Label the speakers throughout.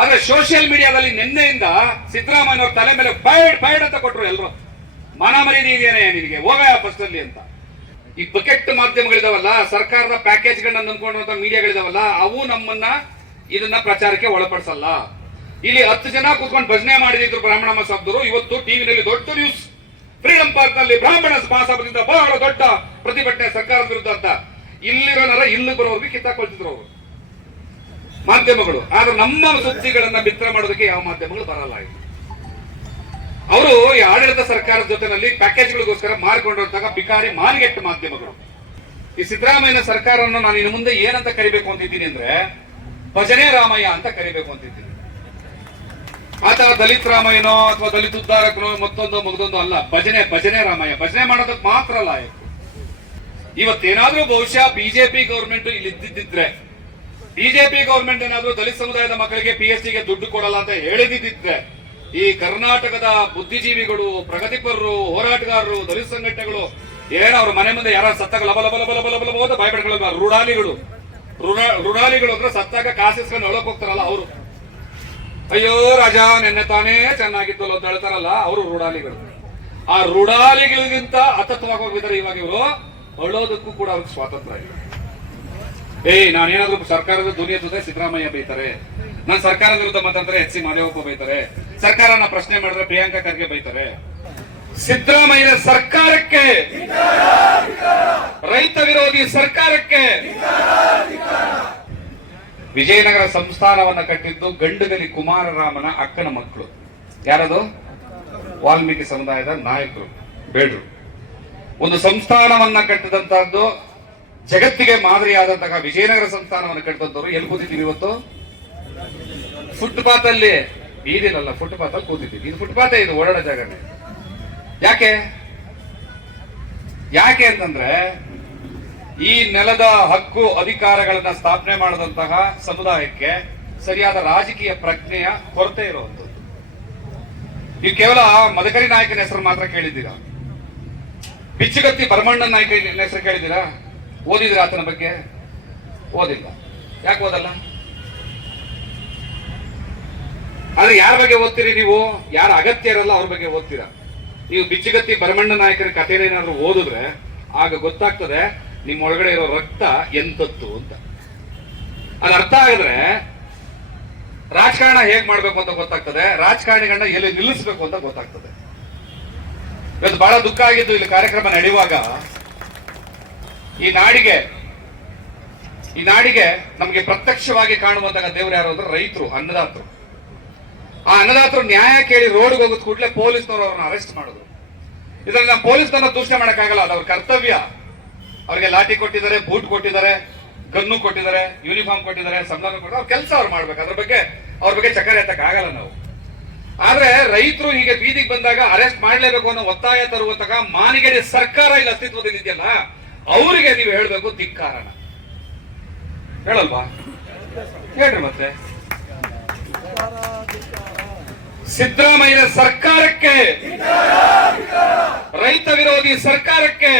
Speaker 1: ಆದ್ರೆ ಸೋಷಿಯಲ್ ಮೀಡಿಯಾದಲ್ಲಿ ನಿನ್ನೆಯಿಂದ ಸಿದ್ದರಾಮಯ್ಯನವ್ರ ತಲೆ ಮೇಲೆ ಬೈಡ್ ಬೈಡ್ ಅಂತ ಕೊಟ್ಟರು ಎಲ್ಲರೂ ಮನ ಮರ್ಯಾದೆ ಇದೆಯೇನೆ ನಿನಗೆ? ಹೋಗ ಬಸ್ ಅಲ್ಲಿ ಅಂತ. ಈ ಬಕೆಟ್ ಮಾಧ್ಯಮಗಳಿದಾವಲ್ಲ, ಸರ್ಕಾರದ ಪ್ಯಾಕೇಜ್ಗಳನ್ನ ನಂಬ್ಕೊಂಡಿರುವಂತ ಮೀಡಿಯಾಗಳಿದಾವಲ್ಲ ಅವು ನಮ್ಮನ್ನ ಇದನ್ನ ಪ್ರಚಾರಕ್ಕೆ ಒಳಪಡಿಸಲ್ಲ. ಇಲ್ಲಿ ಹತ್ತು ಜನ ಕೂತ್ಕೊಂಡು ಭಜನೆ ಮಾಡಿದ್ರು ಬ್ರಾಹ್ಮಣ ಮಹಾಸಭದರು ಇವತ್ತು ಟಿವಿನಲ್ಲಿ ದೊಡ್ಡ ನ್ಯೂಸ್ ಫ್ರೀಡಂ ಪಾರ್ಕ್ನಲ್ಲಿ ಬ್ರಾಹ್ಮಣ ಮಹಾಸಭದಿಂದ ಬಹಳ ದೊಡ್ಡ ಪ್ರತಿಭಟನೆ ಸರ್ಕಾರದ ವಿರುದ್ಧ ಅಂತ. ಇಲ್ಲಿರೋನರ ಇಲ್ಲಿ ಬರೋರ್ಗೆ ಕಿತ್ತಾಕೊಳ್ತಿದ್ರು ಅವರು. ಮಾಧ್ಯಮಗಳು. ಆದ್ರೆ ನಮ್ಮ ಸುದ್ದಿಗಳನ್ನ ಬಿತ್ತರ ಮಾಡೋದಕ್ಕೆ ಯಾವ ಮಾಧ್ಯಮಗಳು ಬರಲ್ಲ ಅವರು ಈ ಆಡಳಿತ ಸರ್ಕಾರದ ಜೊತೆನಲ್ಲಿ ಪ್ಯಾಕೇಜ್ಗಳಿಗೋಸ್ಕರ ಮಾರಿಕೊಂಡಿರುವಂತಹ ಬಿಕಾರಿ ಮಾನಿಗೆಟ್ಟ ಮಾಧ್ಯಮಗಳು. ಈ ಸಿದ್ದರಾಮಯ್ಯನ ಸರ್ಕಾರವನ್ನು ನಾನು ಇನ್ನು ಮುಂದೆ ಏನಂತ ಕರಿಬೇಕು ಅಂತಿದ್ದೀನಿ ಅಂದ್ರೆ, ಭಜನೆ ರಾಮಯ್ಯ ಅಂತ ಕರಿಬೇಕು ಅಂತಿದ್ದೀನಿ. ಆತ ದಲಿತ ರಾಮಯ್ಯನೋ ಅಥವಾ ದಲಿತ ಉದ್ದಾರಕನೋ ಮತ್ತೊಂದು ಮಗದೊಂದು ಅಲ್ಲ, ಭಜನೆ ಭಜನೆ ರಾಮಯ್ಯ. ಭಜನೆ ಮಾಡೋದಕ್ಕೆ ಮಾತ್ರ ಲಾಯಕ್. ಇವತ್ತೇನಾದ್ರೂ ಬಹುಶಃ ಬಿಜೆಪಿ ಗೌರ್ಮೆಂಟ್ ಇಲ್ಲಿ ಇದ್ದಿದ್ರೆ ಬಿಜೆಪಿ ಗೌರ್ಮೆಂಟ್ ಏನಾದ್ರೂ ದಲಿತ ಸಮುದಾಯದ ಮಕ್ಕಳಿಗೆ ಪಿ ಎಚ್ಗೆ ದುಡ್ಡು ಕೊಡಲ್ಲ ಅಂತ ಹೇಳಿದಿದ್ದೆ ಈ ಕರ್ನಾಟಕದ ಬುದ್ಧಿಜೀವಿಗಳು, ಪ್ರಗತಿಪರರು, ಹೋರಾಟಗಾರರು, ದಲಿತ ಸಂಘಟನೆಗಳು, ಏನೋ ಅವ್ರ ಮನೆ ಮುಂದೆ ಯಾರ ಸತ್ತಾಗ ಲಬ ಲಬ ಅಂತ ಭಯಪಡ್ಕೊಳ್ಳೋದು ರುಡಾಲಿಗಳು. ಅಂದ್ರೆ ಸತ್ತಾಗ ಕಾಸಿಸ್ಕೊಂಡು ಒಳಕ್ ಹೋಗ್ತಾರಲ್ಲ ಅವರು. ಅಯ್ಯೋ ರಾಜಾ, ನಿನ್ನೆ ತಾನೇ ಚೆನ್ನಾಗಿತ್ತು ಅಂತ ಹೇಳ್ತಾರಲ್ಲ ಅವರು ರುಡಾಲಿಗಳು. ಆ ರುಡಾಲಿಗಳಿಗಿಂತ ಅತತ್ವವಾಗಿ ಹೋಗಿದ್ದಾರೆ ಇವಾಗ ಇವರು. ಅಳೋದಕ್ಕೂ ಕೂಡ ಅವ್ರಿಗೆ ಸ್ವಾತಂತ್ರ್ಯ ಇಲ್ಲ. ಏಯ್ ನಾನೇನಾದ್ರೂ ಸರ್ಕಾರದ ಧ್ವನಿ ಎತ್ತಿದ್ರೆ ಸಿದ್ದರಾಮಯ್ಯ ಬೈತಾರೆ. ನಾನು ಸರ್ಕಾರದ ವಿರುದ್ಧ ಮಾತಾಡಿದ್ರೆ ಎಚ್ ಸಿ ಮಾದೇವಪ್ಪ ಬೈತಾರೆ. ಸರ್ಕಾರನ ಪ್ರಶ್ನೆ ಮಾಡಿದ್ರೆ ಪ್ರಿಯಾಂಕಾ ಖರ್ಗೆ ಬೈತಾರೆ. ಸಿದ್ದರಾಮಯ್ಯ ಸರ್ಕಾರಕ್ಕೆ, ರೈತ ವಿರೋಧಿ ಸರ್ಕಾರಕ್ಕೆ, ವಿಜಯನಗರ ಸಂಸ್ಥಾನವನ್ನ ಕಟ್ಟಿದ್ದು ಗಂಡಗಲಿ ಕುಮಾರರಾಮನ ಅಕ್ಕನ ಮಕ್ಕಳು. ಯಾರದು? ವಾಲ್ಮೀಕಿ ಸಮುದಾಯದ ನಾಯಕರು, ಬೇಡ್ರು. ಒಂದು ಸಂಸ್ಥಾನವನ್ನ ಕಟ್ಟಿದಂತಹದ್ದು ಜಗತ್ತಿಗೆ ಮಾದರಿಯಾದಂತಹ ವಿಜಯನಗರ ಸಂಸ್ಥಾನವನ್ನು ಕಟ್ಟಿದವರು ಎಲ್ಲಿ ಕೂತಿದ್ದೀವಿ ಇವತ್ತು? ಫುಟ್ಪಾತ್ ಅಲ್ಲಿ ಬೀದಿಲಲ್ಲ ಫುಟ್ಪಾತ್ ಅಲ್ಲಿ ಕೂತಿದ್ದೀವಿ. ಇದು ಫುಟ್ಪಾತ್, ಇದು ಓಡಾಡೋ ಜಾಗನೇ. ಯಾಕೆ? ಯಾಕೆ ಅಂತಂದ್ರೆ, ಈ ನೆಲದ ಹಕ್ಕು ಅಧಿಕಾರಗಳನ್ನ ಸ್ಥಾಪನೆ ಮಾಡದಂತಹ ಸಮುದಾಯಕ್ಕೆ ಸರಿಯಾದ ರಾಜಕೀಯ ಪ್ರಜ್ಞೆಯ ಕೊರತೆ ಇರುವಂತದ್ದು ನೀವು ಕೇವಲ ಮದಕರಿ ನಾಯಕನ ಹೆಸರು ಮಾತ್ರ ಕೇಳಿದ್ದೀರಾ? ಬಿಚ್ಚುಗತ್ತಿ ಭರಮಣ್ಣ ನಾಯಕನ ಹೆಸರು ಕೇಳಿದ್ದೀರಾ? ಓದಿದ್ರ ಆತನ ಬಗ್ಗೆ? ಓದಿಲ್ಲ. ಯಾಕೆ ಓದಲ್ಲ? ಆದ್ರೆ ಯಾರ ಬಗ್ಗೆ ಓದ್ತೀರಿ ನೀವು? ಯಾರ ಅಗತ್ಯ ಇರಲ್ಲ ಅವ್ರ ಬಗ್ಗೆ ಓದ್ತೀರಾ? ನೀವು ಬಿಚ್ಚುಗತ್ತಿ ಭರಮಣ್ಣ ನಾಯಕರ ಕಥೆನೇನಾದ್ರೂ ಓದಿದ್ರೆ ಆಗ ಗೊತ್ತಾಗ್ತದೆ ನಿಮ್ಮ ಒಳಗಡೆ ಇರೋ ರಕ್ತ ಎಂತತ್ತು ಅಂತ. ಅದು ಅರ್ಥ ಆಗಿದ್ರೆ ರಾಜಕಾರಣ ಹೇಗ್ ಮಾಡ್ಬೇಕು ಅಂತ ಗೊತ್ತಾಗ್ತದೆ. ರಾಜಕಾರಣಿಗಳನ್ನ ಎಲ್ಲಿ ನಿಲ್ಲಿಸ್ಬೇಕು ಅಂತ ಗೊತ್ತಾಗ್ತದೆ. ಇವತ್ತು ಬಹಳ ದುಃಖ ಆಗಿದ್ದು ಇಲ್ಲಿ ಕಾರ್ಯಕ್ರಮ ನಡೆಯುವಾಗ ಈ ನಾಡಿಗೆ ಈ ನಾಡಿಗೆ ನಮಗೆ ಪ್ರತ್ಯಕ್ಷವಾಗಿ ಕಾಣುವಂತಹ ದೇವರು ಯಾರು ಅಂದ್ರೆ ರೈತರು, ಅನ್ನದಾತರು. ಆ ಅನ್ನದಾತರು ನ್ಯಾಯ ಕೇಳಿ ರೋಡ್ಗೆ ಹೋಗೋದ್ ಕೂಡಲೇ ಪೊಲೀಸ್ನವರು ಅವ್ರನ್ನ ಅರೆಸ್ಟ್ ಮಾಡಿದ್ರು ಇದರಲ್ಲಿ ನಾವು ಪೊಲೀಸ್ನನ್ನ ದೂಷಣೆ ಮಾಡೋಕ್ಕಾಗಲ್ಲ, ಅದು ಅವ್ರ ಕರ್ತವ್ಯ. ಅವ್ರಿಗೆ ಲಾಠಿ ಕೊಟ್ಟಿದ್ದಾರೆ, ಬೂಟ್ ಕೊಟ್ಟಿದ್ದಾರೆ, ಗನ್ನು ಕೊಟ್ಟಿದ್ದಾರೆ ಯೂನಿಫಾರ್ಮ್ ಕೊಟ್ಟಿದ್ದಾರೆ, ಸಂಬಳ ಕೊಟ್ಟಿದ್ದಾರೆ, ಅವ್ರ ಕೆಲಸ ಅವ್ರು ಮಾಡ್ಬೇಕು. ಅದ್ರ ಬಗ್ಗೆ, ಅವ್ರ ಬಗ್ಗೆ ಚಕ್ಕರೆ ಎತ್ತಕ್ಕಾಗಲ್ಲ ನಾವು. ಆದ್ರೆ ರೈತರು ಹೀಗೆ ಬೀದಿಗೆ ಬಂದಾಗ ಅರೆಸ್ಟ್ ಮಾಡ್ಲೇಬೇಕು ಅನ್ನೋ ಒತ್ತಾಯ ತರುವಂತಹ ಮಾನಿಗೇರಿ ಸರ್ಕಾರ ಇಲ್ಲಿ ಅಸ್ತಿತ್ವದಲ್ಲಿ ಇದೆಯಲ್ಲ ಅವರಿಗೆ ನೀವು ಹೇಳ್ಬೇಕು ಧಿಕ್ಕಾರಣ ಹೇಳಲ್ವಾ? ಹೇಳ್ರಿ ಮತ್ತೆ. ಸಿದ್ದರಾಮಯ್ಯ ಸರ್ಕಾರಕ್ಕೆ, ರೈತ ವಿರೋಧಿ ಸರ್ಕಾರಕ್ಕೆ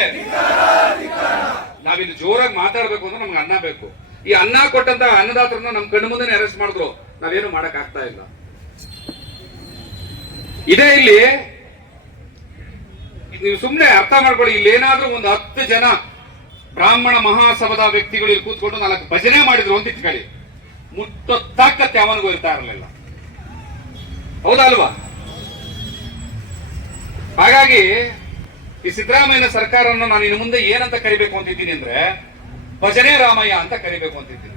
Speaker 1: ನಾವಿಲ್ಲಿ ಜೋರಾಗಿ ಮಾತಾಡ್ಬೇಕು ಅಂದ್ರೆ ನಮ್ಗೆ ಅನ್ನ ಬೇಕು. ಈ ಅನ್ನ ಕೊಟ್ಟಂತ ಅನ್ನದಾತರನ್ನ ನಮ್ ಕಣ್ಣು ಮುಂದೆ ಅರೆಸ್ಟ್ ಮಾಡಿದ್ರು. ನಾವೇನು ಮಾಡಕ್ ಆಗ್ತಾ ಇಲ್ಲ. ಇದೇ ಇಲ್ಲಿ ನೀವು ಸುಮ್ಮನೆ ಅರ್ಥ ಮಾಡ್ಕೊಳ್ಳಿ ಇಲ್ಲಿ ಏನಾದ್ರೂ ಒಂದು ಹತ್ತು ಜನ ಬ್ರಾಹ್ಮಣ ಮಹಾಸಭದ ವ್ಯಕ್ತಿಗಳು ಇಲ್ಲಿ ಕೂತ್ಕೊಂಡು ನಾಲ್ಕು ಭಜನೆ ಮಾಡಿದ್ರು ಅಂತ ಇಟ್ಕೊಳ್ಳಿ. ಮುಟ್ಟೋ ತಾಕತ್ತೆ ಅವನಿಗೂ ಇರ್ತಾ ಇರಲಿಲ್ಲ. ಹೌದಾ ಹಾಗಾಗಿ ಈ ಸಿದ್ದರಾಮಯ್ಯನ ಸರ್ಕಾರವನ್ನು ನಾನು ಇನ್ನು ಮುಂದೆ ಏನಂತ ಕರಿಬೇಕು ಅಂತಿದ್ದೀನಿ ಅಂದ್ರೆ ಭಜನೆ ರಾಮಯ್ಯ ಅಂತ ಕರಿಬೇಕು ಅಂತಿದ್ದೀನಿ.